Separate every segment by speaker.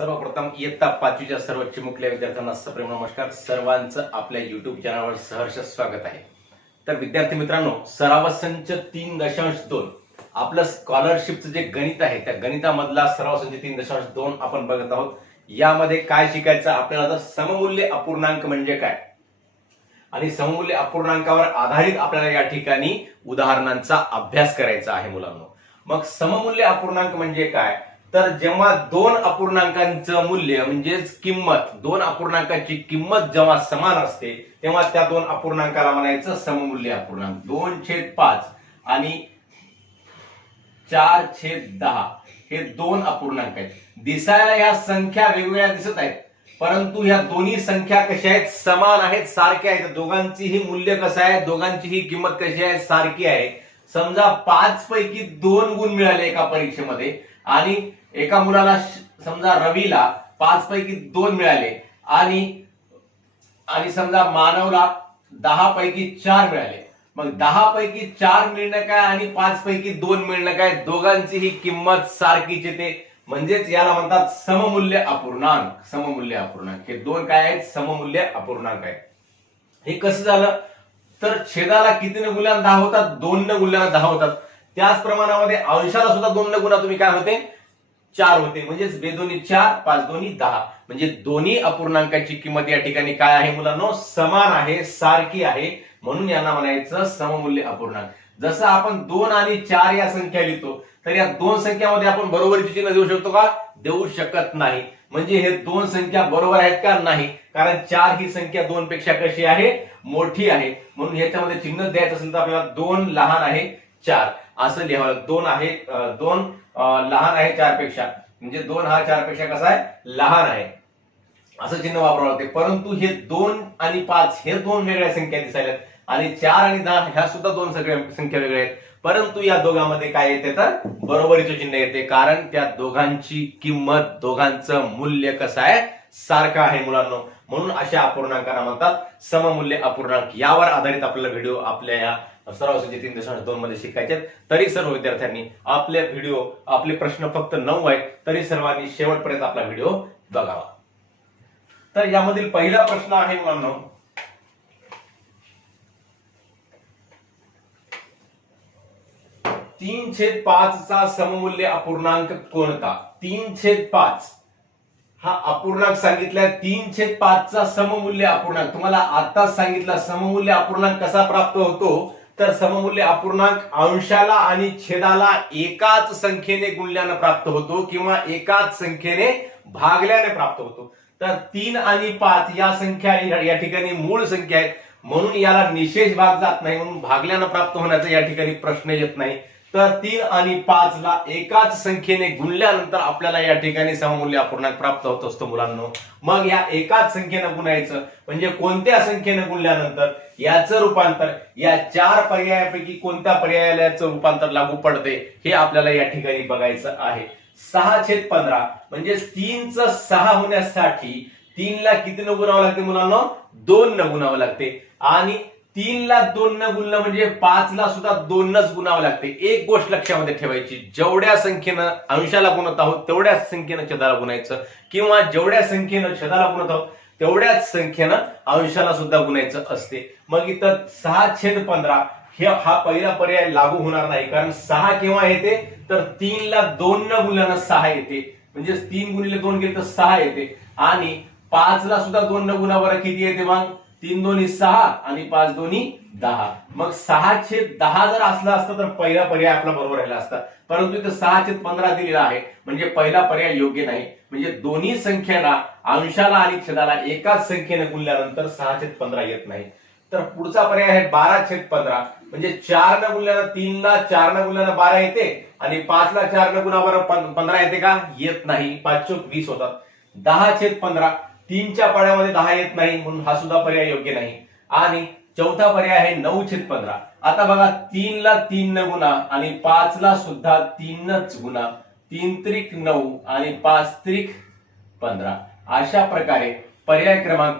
Speaker 1: सर्वप्रथम इयत्ता पाचवीच्या सर्व चिमुकल्या विद्यार्थ्यांना सप्रेम नमस्कार. सर्वांचं आपल्या युट्यूब चॅनलवर सहर्ष स्वागत आहे. तर विद्यार्थी मित्रांनो सराव संच तीन दशांश दोन. आपलं स्कॉलरशिपचं जे गणित आहे त्या गणितामधला सराव संच तीन दशांश दोन आपण बघत आहोत. यामध्ये काय शिकायचं? आपल्याला सममूल्य अपूर्णांक म्हणजे काय? आणि सममूल्य अपूर्णांकावर आधारित आपल्याला या ठिकाणी उदाहरणांचा अभ्यास करायचा आहे मुलांनो. मग सममूल्य अपूर्णांक म्हणजे काय? तर जेव्हा दोन अपूर्णांकांचं मूल्य म्हणजेच किंमत दोन अपूर्णांकाची किंमत जेव्हा समान असते तेव्हा त्या दोन अपूर्णांकाला म्हणायचं सममूल्य अपूर्णांक. दोन छेद पाच आणि चार छेद दहा हे दोन अपूर्णांक आहेत. दिसायला या संख्या वेगवेगळ्या दिसत आहेत परंतु ह्या दोन्ही संख्या कशा आहेत? समान आहेत सारख्या आहेत. दोघांचीही मूल्य कसं आहे? दोघांचीही किंमत कशी आहे? सारखी आहे. समजा पाच पैकी दोन गुण मिळाले एका परीक्षेमध्ये आणि एका मुलाला समजा रवीला पाच पैकी दोन मिळाले आणि आणि समजा मानवला दहा पैकी चार मिळाले. मग दहा पैकी चार मिळणं काय आणि पाच पैकी दोन मिळणं काय? दोघांची ही किंमत सारखीच येते. म्हणजेच याला म्हणतात सममूल्य अपूर्णांक. सममूल्य अपूर्णांक. हे दोन काय आहेत? सममूल्य अपूर्णांक आहेत. हे कसं झालं? तर छेदाला किती न गुल्यानं दहा होतात? दोन न गुल्यानं दहा होतात. त्याच प्रमाणामध्ये अंशाला सुद्धा दोन न गुणा तुम्ही काय होते? चार होते. म्हणजेच बेदोनी चार पाच दोन्ही दहा. म्हणजे दोन्ही अपूर्णांकाची किंमत या ठिकाणी काय आहे मुलांनो? समान आहे सारखी आहे. म्हणून यांना म्हणायचं सममूल्य अपूर्णांक. जसं आपण दोन आणि चार या संख्या लिहितो तर या दोन संख्यामध्ये आपण बरोबरीची चिन्ह देऊ शकतो का? देऊ शकत नाही. म्हणजे हे दोन संख्या बरोबर आहेत का? नाही. कारण चार ही संख्या दोन पेक्षा कशी आहे? मोठी आहे. म्हणून ह्याच्यामध्ये चिन्ह द्यायचं असेल तर आपल्याला दोन लहान आहे चार. असं लिहावं दोन आहे दोन लहान आहे चारपेक्षा म्हणजे दोन हा चारपेक्षा कसा आहे? लहान आहे. असं चिन्ह वापरावं लागते. परंतु हे दोन आणि पाच हे दोन वेगळ्या संख्या दिसायला आणि चार आणि दहा ह्या सुद्धा दोन सगळ्या संख्या वेगळ्या आहेत. परंतु या दोघांमध्ये काय येते तर? बरोबरीचं चिन्ह येते. कारण त्या दोघांची किंमत दोघांचं मूल्य कसं आहे? सारखं आहे मुलांनो. म्हणून अशा अपूर्णांकांना म्हणतात सममूल्य अपूर्णांक. यावर आधारित आपल्याला व्हिडिओ आपल्या या सराव संख्या तीन दशांश दोन मध्ये शिकायचे तरी सर्व विद्यार्थ्यांनी आपले व्हिडिओ आपले प्रश्न फक्त नऊ आहेत. तरी सर्वांनी शेवटपर्यंत आपला व्हिडिओ बघावा. तर यामधील पहिला प्रश्न आहे मुलांना तीन छेद पाच चा सममूल्य अपूर्णांक कोणता? तीन छेद पाच. हा अपूर्णांक सांगितलाय. तीन छेद पाच चा सममूल्य अपूर्णांक. तुम्हाला आताच सांगितला सममूल्य अपूर्णांक कसा प्राप्त होतो? तर सममूल्य अपूर्णांक अंशाला आणि छेदाला एकाच संख्येने गुणल्यानं प्राप्त होतो किंवा एकाच संख्येने भागल्याने प्राप्त होतो. तर तीन आणि पाच या संख्या या- या ठिकाणी मूळ संख्या आहेत. म्हणून याला निशेष भाग जात नाही म्हणून भागल्यानं प्राप्त होण्याचा या ठिकाणी प्रश्न येत नाही. तर तीन आणि पाच ला एकाच संख्येने गुणल्यानंतर आपल्याला या ठिकाणी सममूल्य अपूर्णांक प्राप्त होत असतो मुलांनो. मग या एकाच संख्येनं गुणायचं म्हणजे कोणत्या संख्येनं गुणल्यानंतर याचं रूपांतर या चार पर्यायापैकी कोणत्या पर्यायाचं रूपांतर लागू पडते हे आपल्याला या ठिकाणी बघायचं आहे. सहा छेद पंधरा म्हणजे तीनचं सहा होण्यासाठी तीनला किती न गुणावं लागते मुलांना? दोन न गुणावं लागते. आणि तीनला दोन न गुणलं म्हणजे पाचला सुद्धा दोनच गुणावं लागते. एक गोष्ट लक्षामध्ये ठेवायची जेवढ्या संख्येनं अंशाला गुणत आहोत तेवढ्याच संख्येनं छेदाला गुणायचं. किंवा जेवढ्या संख्येनं छेदाला गुणत आहोत तेवढ्याच संख्येनं अंशाला सुद्धा गुणायचं असते. मग इथं सहा छेद पंधरा हे हा पहिला पर्याय लागू होणार नाही. कारण सहा केव्हा येते? तर तीनला दोन न गुणल्यानं सहा येते. म्हणजे तीन गुणिले दोन गेले तर सहा येते. आणि पाचला सुद्धा दोन न गुणावर किती येते मग? तीन दोन्ही सहा आणि पाच दोन्ही दहा. मग सहा छेद दहा जर असला असता तर पहिला पर्याय आपला बरोबर राहिला असता. परंतु इथं सहा छेद पंधरा दिलेला आहे. म्हणजे पहिला पर्याय योग्य नाही. म्हणजे दोन्ही संख्येला अंशाला आणि छेदाला एकाच संख्येने गुणल्यानंतर सहा छेद पंधरा येत नाही. तर पुढचा पर्याय आहे बारा छेद पंधरा. म्हणजे चार न गुणल्यानं तीनला चार न गुणल्यानं बारा येते. आणि पाचला चार न गुणावर पंधरा येते का? येत नाही. पाच चोक वीस होतात. दहा छेद पंधरा. तीनच्या पाण्यामध्ये दहा येत नाही म्हणून हा सुद्धा पर्याय योग्य नाही. आणि चौथा पर्याय आहे नऊ छेद पंधरा. आता बघा तीनला तीन न गुणा आणि पाचला सुद्धा तीनच गुणा. तीन त्रिक नऊ आणि पाच त्रिक पंधरा. अशा प्रकारे पर्याय क्रमांक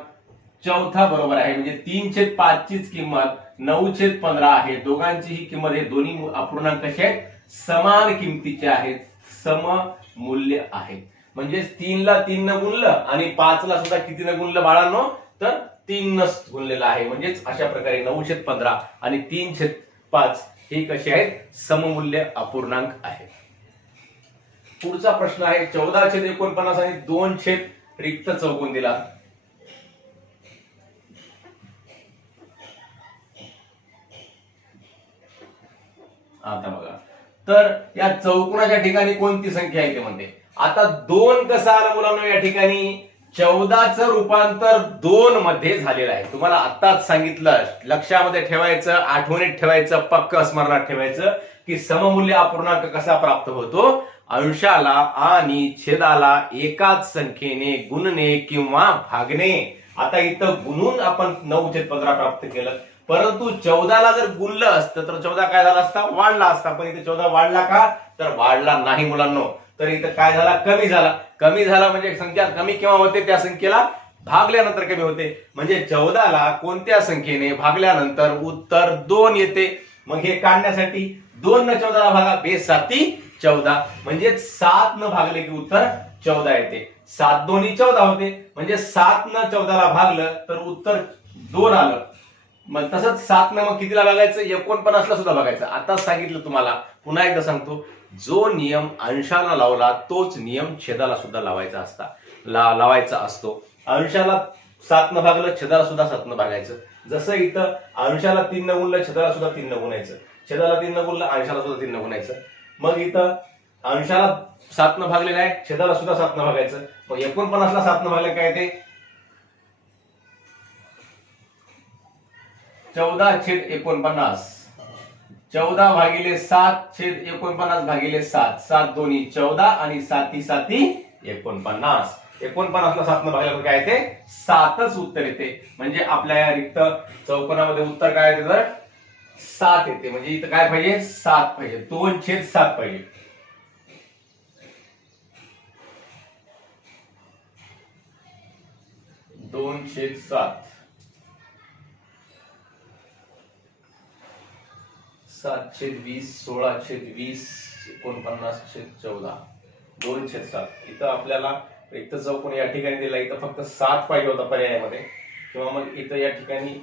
Speaker 1: चौथा बरोबर आहे. म्हणजे तीन छेद पाचचीच किंमत नऊ छेद पंधरा आहे. दोघांची ही किंमत हे दोन्ही अपूर्णांक कसे आहेत. समान किमतीचे आहेत. सम मूल्य आहेत. म्हणजेच तीनला तीन न गुणलं आणि पाचला सुद्धा किती न गुणलं बाळांनो? तर तीन न गुणलेलं आहे. म्हणजेच अशा प्रकारे नऊ छेद पंधरा आणि तीन छेद पाच हे कसे आहेत? सममूल्य अपूर्णांक आहे. पुढचा प्रश्न आहे चौदा छेद एकोणपन्नास आणि दोन छेद रिक्त चौकून दिला. आता बघा. तर या चौकोनाच्या ठिकाणी कोणती संख्या आहे ते म्हणते? आता दोन कसं आलं मुलांना या ठिकाणी? चौदाचं रूपांतर दोन मध्ये झालेलं आहे. तुम्हाला आत्ताच सांगितलं लक्षामध्ये ठेवायचं आठवणीत ठेवायचं पक्क स्मरणात ठेवायचं की सममूल्य अपूर्णांक कसा प्राप्त होतो? अंशाला आणि छेदाला एकाच संख्येने गुणणे किंवा भागणे आता इथं गुणून आपण नऊ छेद पंधरा प्राप्त केलं. परंतु चौदाला जर गुणलं असतं तर चौदा काय झाला असता? वाढला असता. पण इथे चौदा वाढला का? तर वाढला नाही मुलांनो. तर इथं काय झाला? कमी झाला. कमी झाला म्हणजे संख्या कमी केव्हा होते? त्या संख्येला भागल्यानंतर कमी होते. म्हणजे चौदाला कोणत्या संख्येने भागल्यानंतर उत्तर दोन येते? मग हे काढण्यासाठी दोन न चौदाला भागा. बे साती चौदा. म्हणजे सात न भागले की उत्तर चौदा येते. सात दोन्ही चौदा होते. म्हणजे सात न चौदाला भागलं तर उत्तर दोन आलं. मग तसंच सात न मग कितीला बघायचं? एकोणपन्नासला सुद्धा बघायचं. आता सांगितलं तुम्हाला. पुन्हा एकदा सांगतो. जो नियम अंशाला लावला तोच नियम छेदाला सुद्धा लावायचा असता. ला लावायचा असतो. अंशाला सात न भागलं छेदाला सुद्धा सात न भागायचं. जसं इथं अंशाला तीन न गुणलं छेदाला सुद्धा तीन न गुणायचं. छेदाला तीन न गुणलं अंशाला सुद्धा तीन न गुणायचं. मग इथं अंशाला सात न भागलेलं आहे छेदाला सुद्धा सात न भागायचं. मग एकोणपन्नासला सात न भागले काय ते? चौदा छेद एकोणपन्नास. चौदा भागिले सात छेद एकोणपन्नास भागिले सात. सात दोन्ही चौदा आणि साती साती एकोणपन्नास. एकोणपन्नासला सात न भागल्यावर काय येते? सातच उत्तर येते. म्हणजे आपल्या या रिक्त चौकोनामध्ये उत्तर काय येते तर? सात येते. म्हणजे इथं काय पाहिजे? सात पाहिजे. दोन छेद सात पाहिजे. दोन छेद सात. सात छेद वीस सोळा छेद वीस एकोणपन्नास छेद चौदा. दोन छेद सात. इथं आपल्याला रिक्त चौकोन या ठिकाणी दिला इथं फक्त सात पाहिजे होता पर्यायामध्ये. किंवा मग इथं या ठिकाणी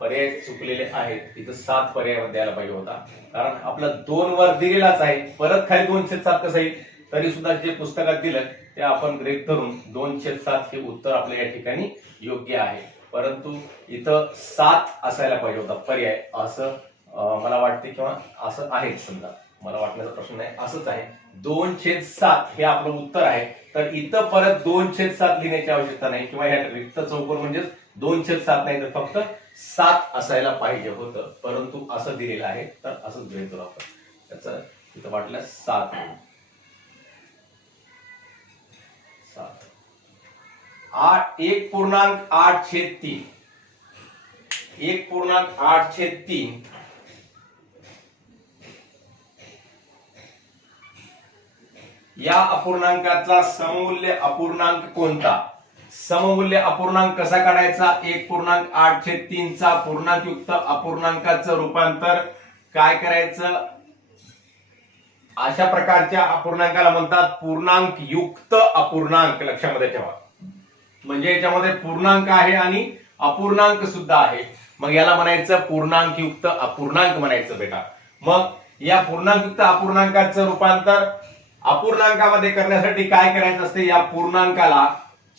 Speaker 1: पर्याय चुकलेले आहेत इथं सात पर्याय द्यायला पाहिजे होता. कारण आपला दोन वर दिलेलाच आहे. परत खाली दोन छेद सात कसं येईल? तरी सुद्धा जे पुस्तकात दिलं ते आपण ग्रेड करून दोन छेद सात हे उत्तर आपल्या या ठिकाणी योग्य आहे. परंतु इथं सात असायला पाहिजे होता पर्याय. असं मला वाटते किंवा असं आहे समजा. मला वाटण्याचा प्रश्न नाही असंच आहे. दोन छेद सात हे आपलं उत्तर आहे. तर इथं परत दोन छेद सात लिहिण्याची आवश्यकता नाही किंवा ह्या रिक्त चौकोन म्हणजेच दोन छेद सात नाही तर फक्त सात असायला पाहिजे होतं. परंतु असं दिलेलं आहे तर असंच गृहीत आपण. त्याचं तिथं वाटलं सात. सात. आठ एक पूर्णांक आठ छेद तीन. एक पूर्णांक आठ छेद तीन. या अपूर्णांकाचा सममूल्य अपूर्णांक कोणता? सममूल्य अपूर्णांक कसा काढायचा? एक पूर्णांक आठशे तीनचा पूर्णांक युक्त अपूर्णांकाचं रूपांतर काय करायचं? अशा प्रकारच्या अपूर्णांकाला म्हणतात पूर्णांक युक्त अपूर्णांक. लक्षामध्ये ठेवा. म्हणजे याच्यामध्ये पूर्णांक आहे आणि अपूर्णांक सुद्धा आहे. मग याला म्हणायचं पूर्णांक युक्त अपूर्णांक म्हणायचं बेटा. मग या पूर्णांक युक्त अपूर्णांकाचं रूपांतर अपूर्णांकामध्ये करण्यासाठी काय करायचं असते? या पूर्णांकाला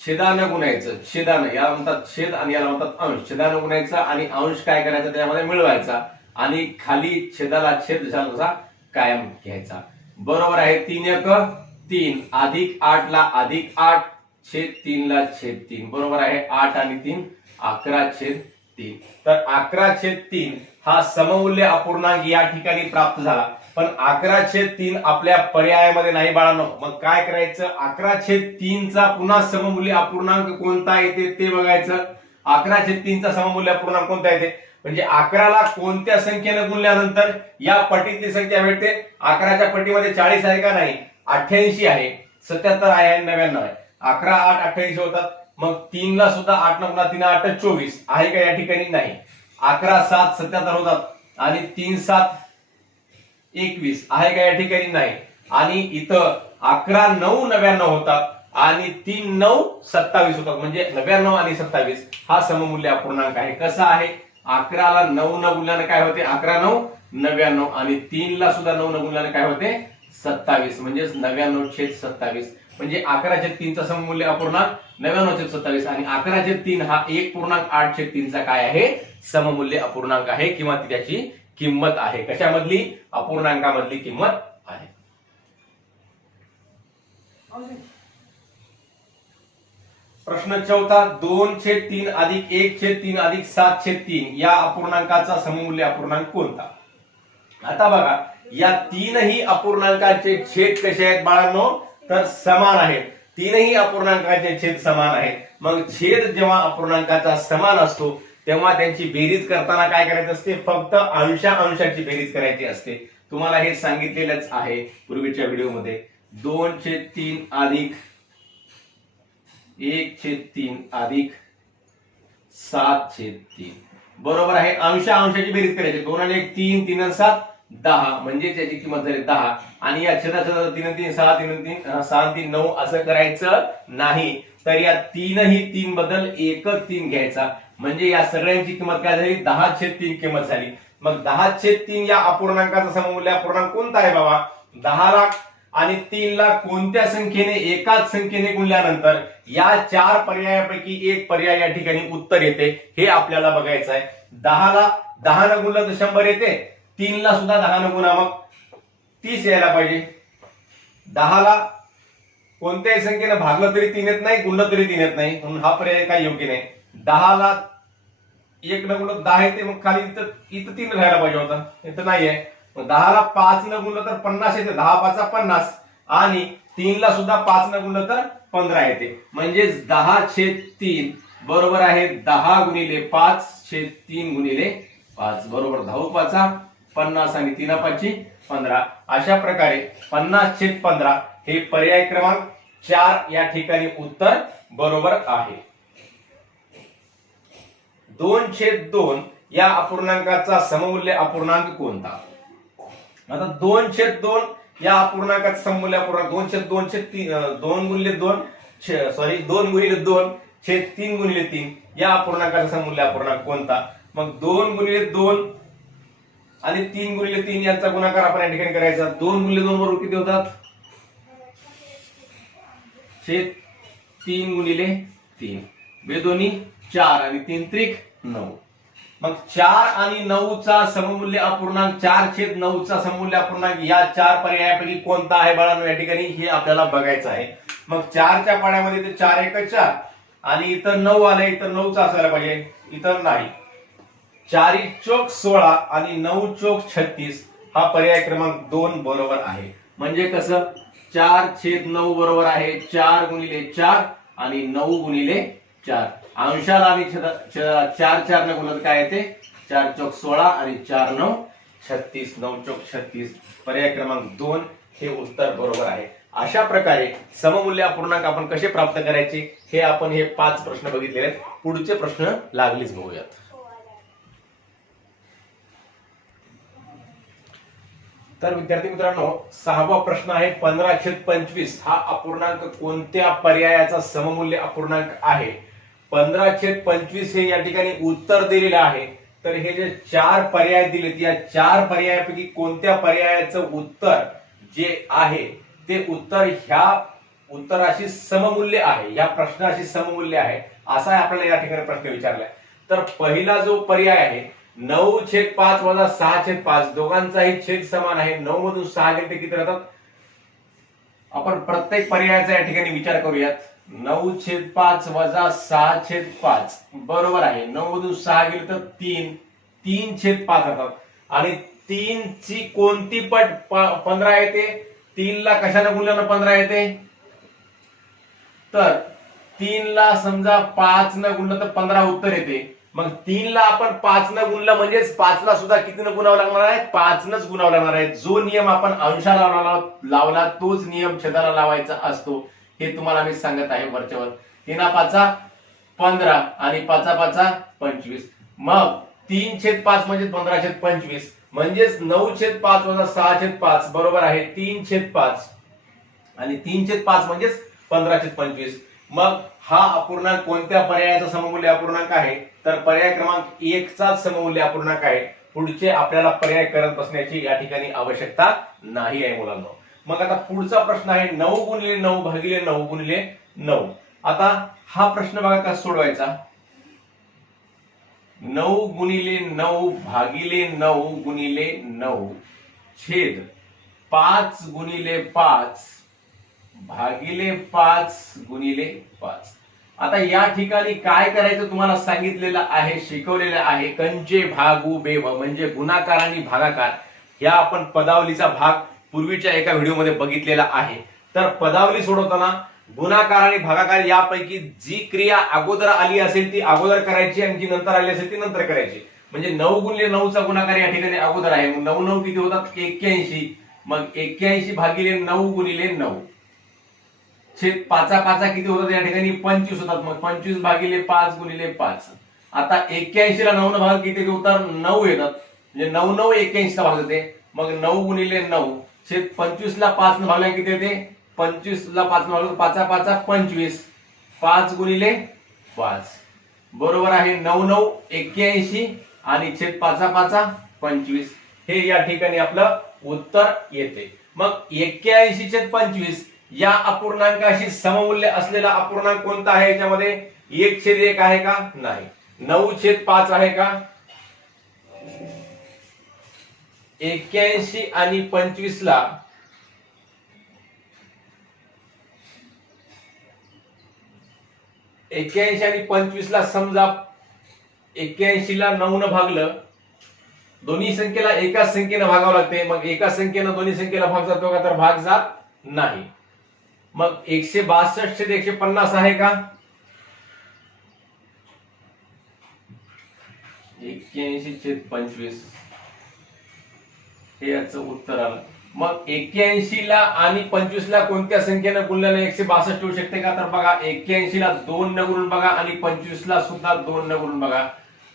Speaker 1: छेदानं गुणायचं. छेदानं याला म्हणतात छेद आणि याला म्हणतात अंश. छेदानं गुणायचा आणि अंश काय करायचा? त्याच्यामध्ये मिळवायचा. आणि खाली छेदाला छेद झाला कायम घ्यायचा. बरोबर आहे तीन एक तीन. अधिक आठ ला अधिक आठ छेद तीन ला छेद तीन. बरोबर आहे आठ आणि तीन अकरा छेद तीन. तर अकरा छेद तीन हा सममूल्य अपूर्णांक या ठिकाणी प्राप्त झाला. पण अकरा छेद तीन आपल्या पर्यायामध्ये नाही बाळानो. मग काय करायचं? अकरा छेद तीनचा पुन्हा सममूल्य अपूर्णांक कोणता येते ते बघायचं. अकरा छेद तीनचा सममूल्य अपूर्णांक कोणता येते? म्हणजे अकराला कोणत्या संख्येने गुणल्यानंतर या पटीतली संख्या भेटते? अकराच्या पटीमध्ये चाळीस आहे का नाही? अठ्ठ्याऐंशी आहे. सत्याहत्तर आहे आणि नव्याण्णव आहे. अकरा आठ अठ्ठ्याऐंशी होतात. मग तीनला सुद्धा आठ नऊ तीन आठ चोवीस आहे का या ठिकाणी? नाही. अकरा सात सत्याहत्तर होतात. आणि तीन सात एकवीस. आहे का या ठिकाणी? नाही. आणि इथं अकरा नऊ नव्याण्णव होतात आणि तीन नऊ सत्तावीस होतात. म्हणजे नव्याण्णव आणि सत्तावीस हा सममूल्य अपूर्णांक आहे. कसा आहे? अकराला नऊ न गुणल्यानं काय होते? अकरा नऊ नव्याण्णव आणि तीन ला सुद्धा नऊ न गुणल्यानं काय होते? सत्तावीस. म्हणजेच नव्याण्णव छेद सत्तावीस. म्हणजे अकरा छेद तीनचा सममूल्य अपूर्णांक नव्याण्णव छेद सत्तावीस. आणि अकरा छेद तीन हा एक पूर्णांक आठ छेद तीनचा काय आहे? सममूल्य अपूर्णांक आहे. किंवा त्याची किंमत आहे. कशामधली? अपूर्णांकामधली किंमत आहे. प्रश्न चौथा दोन छेद तीन अधिक एक छेद तीन अधिक सात छेद तीन. या अपूर्णांकाचा सममूल्य अपूर्णांक कोणता? आता बघा या तीनही अपूर्णांकाचे छेद कसे आहेत बाळांनो? तर समान आहेत. तीनही अपूर्णांकाचे छेद समान आहेत. मग छेद जेव्हा अपूर्णांकाचा समान असतो तेव्हा त्यांची बेरीज करताना काय करायचं असते? फक्त अंशा अंशाची बेरीज करायची असते. तुम्हाला हे सांगितलेलंच आहे पूर्वीच्या व्हिडिओमध्ये. दोन छेद तीन अधिक एक छेद तीन अधिक सात छेद तीन. बरोबर आहे? अंशा अंशाची बेरीज करायची. दोन आणि एक तीन तीन आणि सात दहा. म्हणजे त्याची किंमत झाली दहा. आणि या छेदाचा तीन तीन सहा तीन तीन सहा तीन नऊ असं करायचं नाही. तर या तीनही तीन बद्दल एकच तीन घ्यायचा. म्हणजे या सगळ्यांची किंमत काय झाली? दहा छेद तीन किंमत झाली. मग दहा छेद तीन या अपूर्णांकाचा सममूल्य अपूर्णांक कोणता आहे बाबा? दहा लाख आणि तीन लाख कोणत्या संख्येने? एकाच संख्येने गुणल्यानंतर या चार पर्यायापैकी एक पर्याय या ठिकाणी उत्तर येते. हे आपल्याला बघायचं आहे. दहाला दहा न गुणलं तर शंभर येते. तीनला सुद्धा दहा न गुणा मग तीस यायला पाहिजे. दहाला कोणत्याही संख्येने भागलं तरी तीन येत नाही गुणलं तरी तीन येत नाही. म्हणून हा पर्याय काही योग्य नाही. दहाला एक न गुणलं दहा येते मग खाली इथं इथं तीन राहायला पाहिजे होता. इथं नाही आहे मग दहाला पाच न गुणलं तर पन्नास येते. दहा पाचा पन्नास. आणि तीनला सुद्धा पाच न गुणलं तर पंधरा येते. म्हणजेच दहा छेद तीन बरोबर आहे दहा गुणिले पाच छेद तीन गुणिले पाच. बरोबर दहा पाचा पन्नास आणि तीन पाचची पंधरा. अशा प्रकारे पन्नास छेद पंधरा हे पर्याय क्रमांक चार या ठिकाणी उत्तर बरोबर आहे. दोन छेद दोन या अपूर्णांकाचा सममूल्य अपूर्णांक कोणता? आता दोन छेद दोन या अपूर्णांकाचा सममूल्य अपूर्णांक दोन छेद दोन छेद तीन दोन गुणिले दोन सॉरी दोन गुणिले दोन छेद तीन गुणिले तीन या अपूर्णांकाचा सममूल्य अपूर्णांक कोणता? मग दोन गुणिले दोन आणि तीन गुणिले तीन यांचा गुणाकार आपण या ठिकाणी करायचा. दोन गुणिले दोन बरोबर किती होतात? छेद तीन गुणिले तीन. बेदोनी चार आणि तीन त्रिक नऊ. मग चार आणि नऊचा सममूल्य अपूर्णांक चार छेद नऊचा सममूल्य अपूर्णांक या चार पर्यायापैकी कोणता आहे बाळांनो या ठिकाणी? हे आपल्याला बघायचं आहे. मग चारच्या पाण्यामध्ये ते चार एक चार आणि इथं नऊ आलंय इथं नऊचा असायला पाहिजे इथं नाही. चारी चोक सोळा आणि नऊ चोक छत्तीस हा पर्याय क्रमांक दोन बरोबर आहे. म्हणजे कसं? चार छेद नऊ बरोबर आहे चार गुणिले चार आणि नऊ गुणिले चार. अंशाला आणि चार चार न गुणत काय येते? चार चौक सोळा आणि चार नऊ. छत्तीस नऊ चौक छत्तीस. पर्याय क्रमांक दोन हे उत्तर बरोबर आहे. अशा प्रकारे सममूल्य अपूर्णांक आपण कसे प्राप्त करायचे? हे आपण हे पाच प्रश्न बघितलेले आहेत. पुढचे प्रश्न लागलीच बघूयात. तर विद्यार्थी मित्रांनो सहावा प्रश्न आहे पंधरा छेद पंचवीस. हा अपूर्णांक कोणत्या पर्यायाचा सममूल्य अपूर्णांक आहे? पंधरा छेद पंचवीस हे या ठिकाणी उत्तर दिलेलं आहे. तर हे जे चार पर्याय दिलेत या चार पर्यायापैकी कोणत्या पर्यायाचं उत्तर जे आहे ते उत्तर ह्या उत्तराशी सममूल्य आहे या प्रश्नाशी सममूल्य आहे असा आपल्याला या ठिकाणी प्रश्न विचारलाय. तर पहिला जो पर्याय आहे नऊ छेद पाच वजा सहा छेद पाच दोघांचाही छेद समान आहे नऊ मधून सहा गेले किती राहतात? आपण प्रत्येक पर्यायाचा या ठिकाणी विचार करूयात. नऊ छेद पाच वजा सहा छेद पाच. बरोबर आहे. नऊ मधून सहा गेले तर तीन. तीन छेद पाच राहतात आणि तीन ची कोणती पट पंधरा येते? तीन ला कशाने गुणल्यानं पंधरा येते? तर तीन ला समजा पाच न गुणलं तर पंधरा उत्तर येते. मग तीन ला आपण पाच न गुणलं म्हणजेच पाच ला सुद्धा किती न गुणावं लागणार आहे? पाच नच गुणावं लागणार आहे. जो नियम आपण अंशाला लावला लावला तोच नियम छेदाला लावायचा असतो. हे तुम्हाला मी सांगत आहे वरच्यावर. तीना पाचा पंधरा आणि पाचा पाचा पंचवीस. मग तीन छेद पाच म्हणजे पंधरा छेद पंचवीस. म्हणजेच नऊ छेद पाच वजा सहा छेद पाच. बरोबर आहे तीन छेद पाच. आणि तीन छेद पाच म्हणजेच पंधरा छेद पंचवीस. मग हा अपूर्णांक कोणत्या पर्यायाचा सममूल्य अपूर्णांक आहे? तर पर्याय क्रमांक एकचाच सममूल्य अपूर्णांक आहे. पुढचे आपल्याला पर्याय करत बसण्याची या ठिकाणी आवश्यकता नाही आहे मुलांना. मग आता पुढचा प्रश्न आहे नऊ गुणिले नऊ भागिले नऊ गुणिले नऊ. आता हा प्रश्न बघा कसा सोडवायचा? नऊ गुणिले नऊ भागिले नऊ गुणिले नऊ. छेद पाच गुणिले पाच भागिले पाच गुणिले पाच. आता या ठिकाणी काय करायचं तुम्हाला सांगितलेलं आहे शिकवलेलं आहे? कंजे भागू बेभ म्हणजे गुणाकार आणि भागाकार. या आपण पदावलीचा भाग पूर्वीच्या एका व्हिडिओमध्ये बघितलेला आहे. तर पदावली सोडवताना गुणाकार आणि भागाकार यापैकी जी क्रिया अगोदर आली असेल ती अगोदर करायची आणि जी नंतर आली असेल ती नंतर करायची. म्हणजे नऊ गुणले नऊचा गुणाकार या ठिकाणी अगोदर आहे. मग नऊ नऊ किती होतात? एक्क्याऐंशी. मग एक्क्याऐंशी भागिले नऊ गुणिले नऊ. छेद पाचा पाचा किती होतात या ठिकाणी? पंचवीस होतात. मग पंचवीस भागिले पाच गुणिले पाच. आता एक्क्याऐंशी ला नऊ न भाग किती होतात? नऊ येतात. म्हणजे नऊ नऊ एक्क्याऐंशी चा भाग होते. मग नऊ गुणिले नऊ. छेद पंचवीस ला पाच न भागल्या किती येते? पंचवीस ला पाच न भागलं पाचा पाचा पंचवीस. पाच गुणिले पाच. बरोबर आहे नऊ नऊ एक्क्याऐंशी आणि छेद पाचा पाचा पंचवीस. हे या ठिकाणी आपलं उत्तर येते. मग एक्क्याऐंशी छेद पंचवीस या अपूर्णांकाशी सममूल्य असलेला अपूर्णांक कोणता आहे याच्यामध्ये? एक छेद एक आहे का? नाही. नऊ छेद पाच आहे का? एक्क्याऐंशी आणि पंचवीस ला एक्क्याऐंशी आणि पंचवीस ला समजा एक्क्याऐंशी ला नऊ न भागलं दोन्ही संख्येला एकाच संख्येनं भागावं लागते. मग एका संख्येनं दोन्ही संख्येला भाग जातो का? तर भाग जात नाही. मग एकशे बासष्ट ते एकशे पन्नास आहे का? एक्क्याऐंशी छेद पंचवीस. हे याचं उत्तर आलं. मग एक्क्याऐंशी ला आणि पंचवीस ला कोणत्या संख्येनं गुणल्याने एकशे बासष्ट होऊ शकते का? तर बघा एक्क्याऐंशी ला दोन न गुणून बघा आणि पंचवीस ला सुद्धा दोन न गुणून बघा.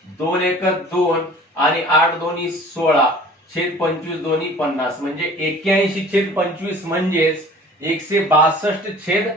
Speaker 1: दोन एक दोन आणि आठ दोन्ही सोळा छेद पंचवीस दोन्ही पन्नास. म्हणजे एक्क्याऐंशी छेद पंचवीस म्हणजेच एकशे बासष्ट छेद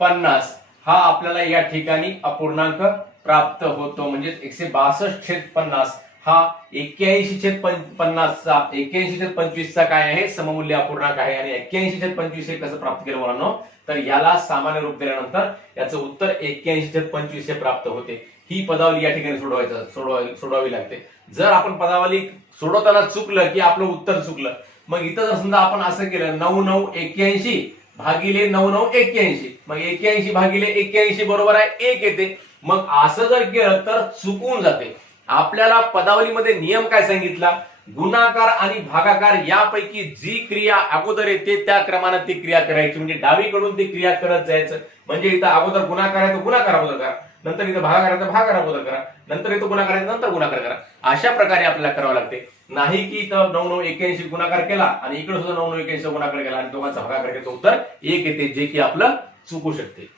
Speaker 1: पन्नास हा आपल्याला या ठिकाणी अपूर्णांक प्राप्त होतो. म्हणजे एकशे बासष्ट छेद पन्नास हा एक्क्याऐंशी छेद पन्नासचा एक्क्याऐंशी छेद पंचवीसचा काय आहे? सममूल्य अपूर्णांक आहे? आणि एक्क्याऐंशी छेद पंचवीस हे कसं प्राप्त केलं मुलांनो? तर याला सामान्य रूप दिल्यानंतर याचं उत्तर एक्क्याऐंशी छेद पंचवीस हे प्राप्त होते. ही पदावली या ठिकाणी सोडवायचं सोडवावी सोडवावी लागते. जर आपण पदावली सोडवताना चुकलं की आपलं उत्तर चुकलं मग इथं जर समजा आपण असं केलं नऊ नऊ एक्क्याऐंशी भागिले नऊ नऊ एक्क्याऐंशी मग एक्क्याऐंशी भागिले एक्क्याऐंशी बरोबर आहे एक येते. मग असं जर केलं तर चुकून जाते. आपल्याला पदावलीमध्ये नियम काय सांगितला? गुणाकार आणि भागाकार यापैकी जी क्रिया अगोदर येते त्या क्रमानं ती क्रिया करायची. म्हणजे डावीकडून ती क्रिया करत जायचं. म्हणजे इथं अगोदर गुणाकार आहे तर गुणाकार अगोदर करा. नंतर इथं भागाकार आहे तर भागाकार अगोदर करा. नंतर इथं गुणाकार आहे नंतर गुणाकार करा. अशा प्रकारे आपल्याला करावं लागते. नाही की इथं नऊ नऊ एक्याऐंशी गुणाकार केला आणि इकडे सुद्धा नऊ नऊ एक्याऐंशी गुणाकार केला आणि दोघांचा भागाकार केला तर उत्तर एक येते जे की आपलं चुकू शकते.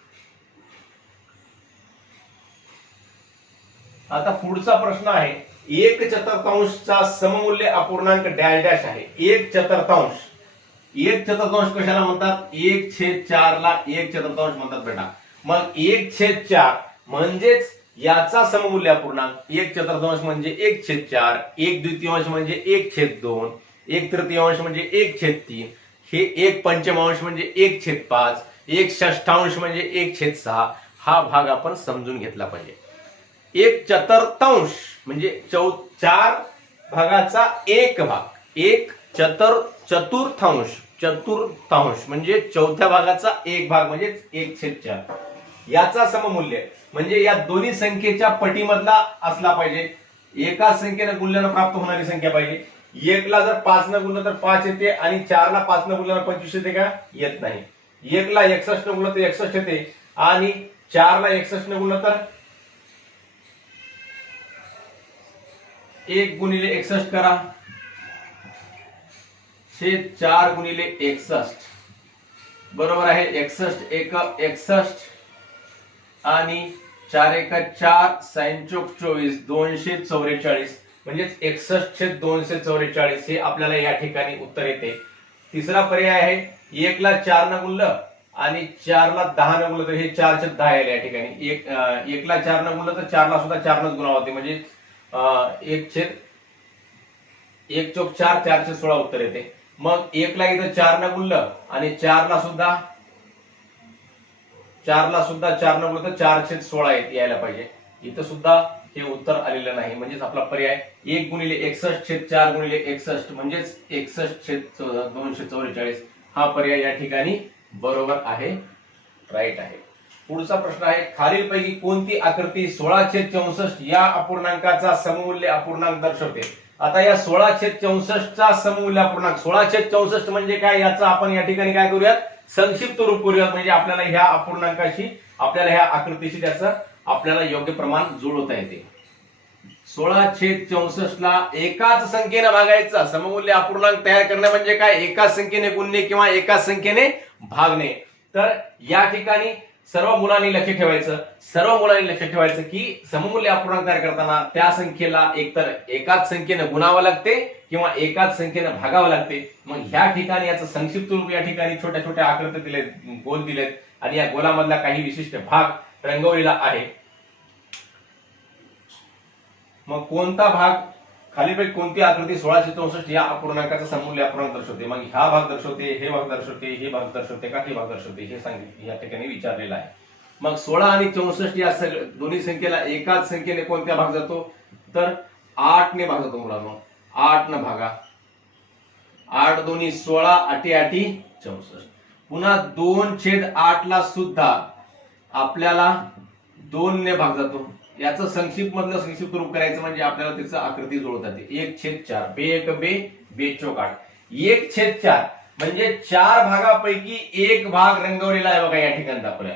Speaker 1: आता पुढचा प्रश्न आहे. एक चतुर्थांशचा सममूल्य अपूर्णांक डॅश डॅश आहे. एक चतुर्थांश. एक चतुर्थांश कशाला म्हणतात? एक छेद चार ला एक चतुर्थांश म्हणतात बेटा. मग एक छेद चार म्हणजेच याचा सममूल्य अपूर्णांक. एक चतुर्थांश म्हणजे एक छेद चार एक द्वितीयांश म्हणजे एक छेद दोन एक तृतीयांश म्हणजे एक छेद तीन हे एक पंचमांश म्हणजे एक छेद पाच एक षष्ठांश म्हणजे एक छेद सहा. हा भाग आपण समजून घेतला पाहिजे. एक चतुर्थांश म्हणजे चौ चार भागाचा एक भाग. एक चतुर चतुर्थांश चतुर्थांश म्हणजे चौथ्या भागाचा एक भाग म्हणजे एक छेद चार. याचा सममूल्य म्हणजे या दोन्ही संख्येच्या पटीमधला असला पाहिजे. एका संख्येनं गुणल्यानं प्राप्त होणारी संख्या पाहिजे. एकला जर पाच न गुणलं तर पाच येते आणि चारला पाच न गुणल्यानं पंचवीस येते का? येत नाही. एकला एकसष्ट गुणलं तर एकसष्ट येते आणि चारला एकसष्ट न गुणलं तर एक गुणिले एकसष्ट करा. छेद चार गुणिले एकसष्ट. बरोबर आहे एकसष्ट एक एकसष्ट आणि चार एक चार साइन चोक चोवीस दोनशे चौवेचाळीस. म्हणजेच एकसष्ट छेद दोनशे चौवेचाळीस हे आपल्याला या ठिकाणी उत्तर येते. तिसरा पर्याय आहे एकला चार न गुणलं आणि चारला दहा न गुणलं तर हे चारच्या दहा येईल या ठिकाणी. एक एकला चार न गुणलं तर चारला सुद्धा चारनच गुणावं होते. म्हणजे एक छेद एक चौक चार चारशे सोळा उत्तर येते. मग एकला इथं चार न गुणलं आणि चारला सुद्धा चारला सुद्धा चार न गुणलं तर चारशे सोळा यायला पाहिजे. इथं सुद्धा हे उत्तर आलेलं नाही. म्हणजेच आपला पर्याय एक गुणिले एकसष्ट छेद चार गुणिले एकसष्ट म्हणजेच एकसष्ट छेद दोनशे चौवेचाळीस हा पर्याय या ठिकाणी बरोबर आहे राईट आहे. पुढचा प्रश्न आहे खालीलपैकी कोणती आकृती सोळा छेद चौसष्ट या अपूर्णांकाचा सममूल्य अपूर्णांक दर्शवते? आता या सोळा छेद चौसष्टचा सममूल्य अपूर्णांक सोळा छेद चौसष्ट म्हणजे काय? याचा आपण या ठिकाणी काय करूयात? संक्षिप्त रूप करूयात म्हणजे आपल्याला ह्या अपूर्णांकाशी आपल्याला ह्या आकृतीशी त्याचं आपल्याला योग्य प्रमाण जुळवता येते. सोळा छेद चौसष्ट ला एकाच संख्येने भागायचा. सममूल्य अपूर्णांक तयार करणे म्हणजे काय? एकाच संख्येने गुणणे किंवा एकाच संख्येने भागणे. तर या ठिकाणी सर्व मुलांनी लक्ष ठेवायचं सर्व मुलांनी लक्ष ठेवायचं की सममूल्य अपूर्णांक तयार करताना त्या संख्येला एकतर एकाच संख्येने गुणावं लागते किंवा एकाच संख्येने भागावं लागते. मग ह्या ठिकाणी याचं संक्षिप्त रूप या ठिकाणी छोट्या छोट्या आकृती दिलेत गोल दिलेत आणि या गोलामधला काही विशिष्ट भाग रंगवलेला आहे. मग कोणता भाग खालीपैकी कोणती आकृती सोळाशे चौसष्ट या अपूर्णांकाचा समूल्य अपूर्णांक दर्शवते? मग ह्या भाग दर्शवते हे भाग दर्शवते हे भाग दर्शवते का हे भाग दर्शवते? हे सांगितले या ठिकाणी विचारलेलं आहे. मग सोळा आणि चौसष्ट या सगळ्या दोन्ही संख्येला एकाच संख्येने कोणत्या भाग जातो? तर आठ ने भाग जातो मुलांनो. आठ न भागा. आठ दोन्ही सोळा आठी आठी चौसष्ट. पुन्हा दोन छेद आठ ला सुद्धा आपल्याला दोन ने भाग जातो. याचं संक्षिप्त मधलं संक्षिप्त रूप करायचं म्हणजे आपल्याला त्याचं आकृती जुळत जाते एक छेद चार. बे एक बे बे चौक आठ. एक छेद चार. म्हणजे चार भागापैकी एक भाग रंगवलेला आहे बघा या ठिकाणी आपल्या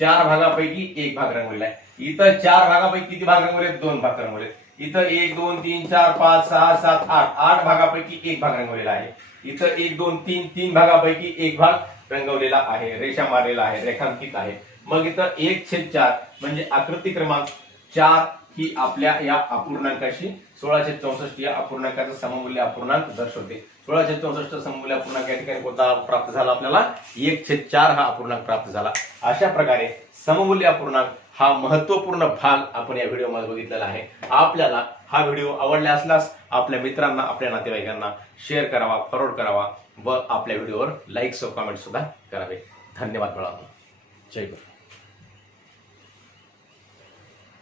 Speaker 1: चार भागापैकी एक भाग रंगवलेला आहे. इथं चार भागापैकी किती भाग रंगवले? दोन भाग रंगवले. इथं एक दोन तीन चार पाच सहा सात आठ. आठ भागापैकी एक भाग रंगवलेला आहे. इथं एक दोन तीन तीन भागापैकी एक भाग रंगवलेला आहे. रेषा मारलेला आहे. रेखांकित आहे. मग इथं एक छेद चार. म्हणजे आकृती क्रमांक चार ही आपल्या या अपूर्णांकाशी सोळाशे चौसष्ट या अपूर्णांकाचं सममूल्य अपूर्णांक दर्शवते. सोळाशे चौसष्ट सममूल्य अपूर्णांक या ठिकाणी कोणता प्राप्त झाला आपल्याला? एक छेद चार हा अपूर्णांक प्राप्त झाला. अशा प्रकारे सममूल्य अपूर्णांक हा महत्त्वपूर्ण भाग आपण या व्हिडिओमध्ये बघितलेला आहे. आपल्याला हा व्हिडिओ आवडला असल्यास आपल्या मित्रांना आपल्या नातेवाईकांना शेअर करावा फॉरवर्ड करावा व आपल्या व्हिडिओवर लाईक्स व कमेंट सुद्धा करावे. धन्यवाद मिळावा जय गुरु.